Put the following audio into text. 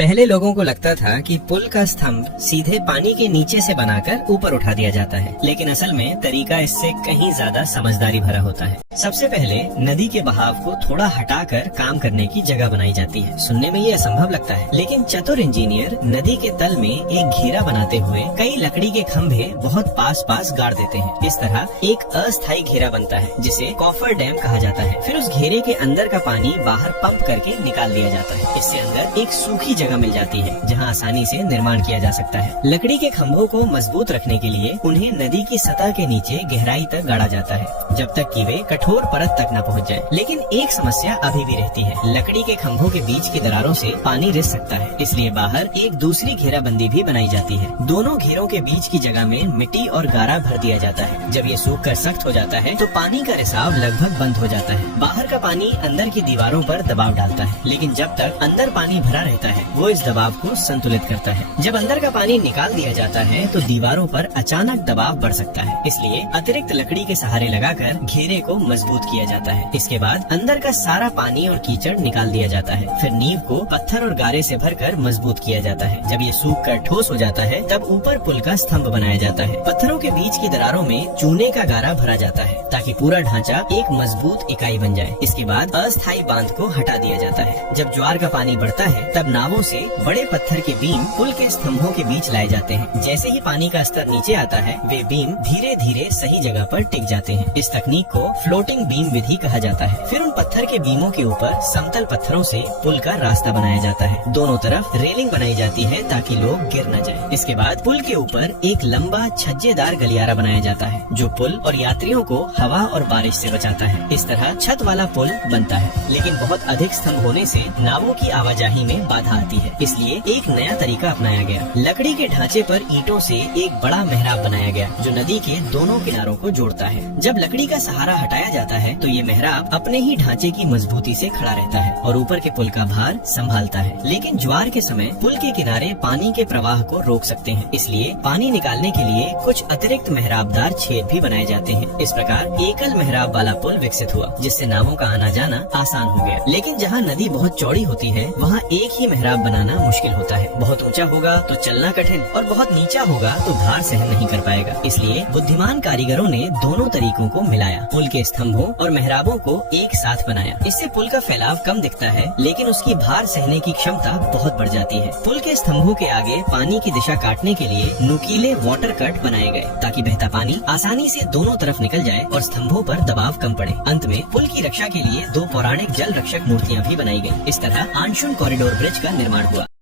पहले लोगों को लगता था कि पुल का स्तंभ सीधे पानी के नीचे से बनाकर ऊपर उठा दिया जाता है, लेकिन असल में तरीका इससे कहीं ज्यादा समझदारी भरा होता है। सबसे पहले नदी के बहाव को थोड़ा हटाकर काम करने की जगह बनाई जाती है। सुनने में ये असंभव लगता है, लेकिन चतुर इंजीनियर नदी के तल में एक घेरा बनाते हुए कई लकड़ी के खंभे बहुत पास पास गाड़ देते हैं। इस तरह एक अस्थायी घेरा बनता है जिसे कॉफर डैम कहा जाता है। फिर उस घेरे के अंदर का पानी बाहर पंप करके निकाल लिया जाता है। इससे अंदर एक सूखी जगह मिल जाती है जहां आसानी से निर्माण किया जा सकता है। लकड़ी के खंभों को मजबूत रखने के लिए उन्हें नदी की सतह के नीचे गहराई तक गाड़ा जाता है, जब तक कि वे कठोर परत तक न पहुंच जाए। लेकिन एक समस्या अभी भी रहती है। लकड़ी के खंभों के बीच की दरारों से पानी रिस सकता है, इसलिए बाहर एक दूसरी घेराबंदी भी बनाई जाती है। दोनों घेरों के बीच की जगह में मिट्टी और गारा भर दिया जाता है। जब ये सूख कर सख्त हो जाता है तो पानी का रिसाव लगभग बंद हो जाता है। बाहर का पानी अंदर की दीवारों पर दबाव डालता है, लेकिन जब तक अंदर पानी भरा रहता है वो इस दबाव को संतुलित करता है। जब अंदर का पानी निकाल दिया जाता है तो दीवारों पर अचानक दबाव बढ़ सकता है, इसलिए अतिरिक्त लकड़ी के सहारे लगाकर घेरे को मजबूत किया जाता है। इसके बाद अंदर का सारा पानी और कीचड़ निकाल दिया जाता है। फिर नींव को पत्थर और गारे से भरकर मजबूत किया जाता है। जब ये सूख कर ठोस हो जाता है तब ऊपर पुल का स्तंभ बनाया जाता है। पत्थरों के बीच की दरारों में चूने का गारा भरा जाता है ताकि पूरा ढांचा एक मजबूत इकाई बन जाए। इसके बाद अस्थायी बांध को हटा दिया जाता है। जब ज्वार का पानी बढ़ता है तब नावों से बड़े पत्थर के बीम पुल के स्तंभों के बीच लाए जाते हैं। जैसे ही पानी का स्तर नीचे आता है वे बीम धीरे धीरे सही जगह पर टिक जाते हैं। इस तकनीक को फ्लोटिंग बीम विधि कहा जाता है। फिर उन पत्थर के बीमों के ऊपर समतल पत्थरों से पुल का रास्ता बनाया जाता है। दोनों तरफ रेलिंग बनाई जाती है ताकि लोग गिर न जाएं। इसके बाद पुल के ऊपर एक लंबा छज्जेदार गलियारा बनाया जाता है जो पुल और यात्रियों को हवा और बारिश से बचाता है। इस तरह छत वाला पुल बनता है, लेकिन बहुत अधिक स्तंभ होने से नावों की आवाजाही में बाधा आती है, इसलिए एक नया तरीका अपनाया गया। लकड़ी के ढांचे पर ईंटों से एक बड़ा मेहराब बनाया गया जो नदी के दोनों किनारों को जोड़ता है। जब लकड़ी का सहारा हटाया जाता है तो ये मेहराब अपने ही ढांचे की मजबूती से खड़ा रहता है और ऊपर के पुल का भार संभालता है। लेकिन ज्वार के समय पुल के किनारे पानी के प्रवाह को रोक सकते हैं, इसलिए पानी निकालने के लिए कुछ अतिरिक्त मेहराबदार छेद भी बनाए जाते हैं। इस प्रकार एकल मेहराब वाला पुल विकसित हुआ, जिससे नावों का आना जाना आसान हो गया। लेकिन जहाँ नदी बहुत चौड़ी होती है वहाँ एक ही मेहराब बनाना मुश्किल होता है। बहुत ऊंचा होगा तो चलना कठिन और बहुत नीचा होगा तो भार सहन नहीं कर पाएगा। इसलिए बुद्धिमान कारीगरों ने दोनों तरीकों को मिलाया, पुल के स्तंभों और मेहराबों को एक साथ बनाया। इससे पुल का फैलाव कम दिखता है, लेकिन उसकी भार सहने की क्षमता बहुत बढ़ जाती है। पुल के स्तंभों के आगे पानी की दिशा काटने के लिए नुकीले वाटर कट बनाए गए ताकि बहता पानी आसानी से दोनों तरफ निकल जाए और स्तंभों पर दबाव कम पड़े। अंत में पुल की रक्षा के लिए दो पौराणिक जल रक्षक मूर्तियाँ भी बनाई गयी। इस तरह आंशुन कॉरिडोर ब्रिज का निर्माण हुआ।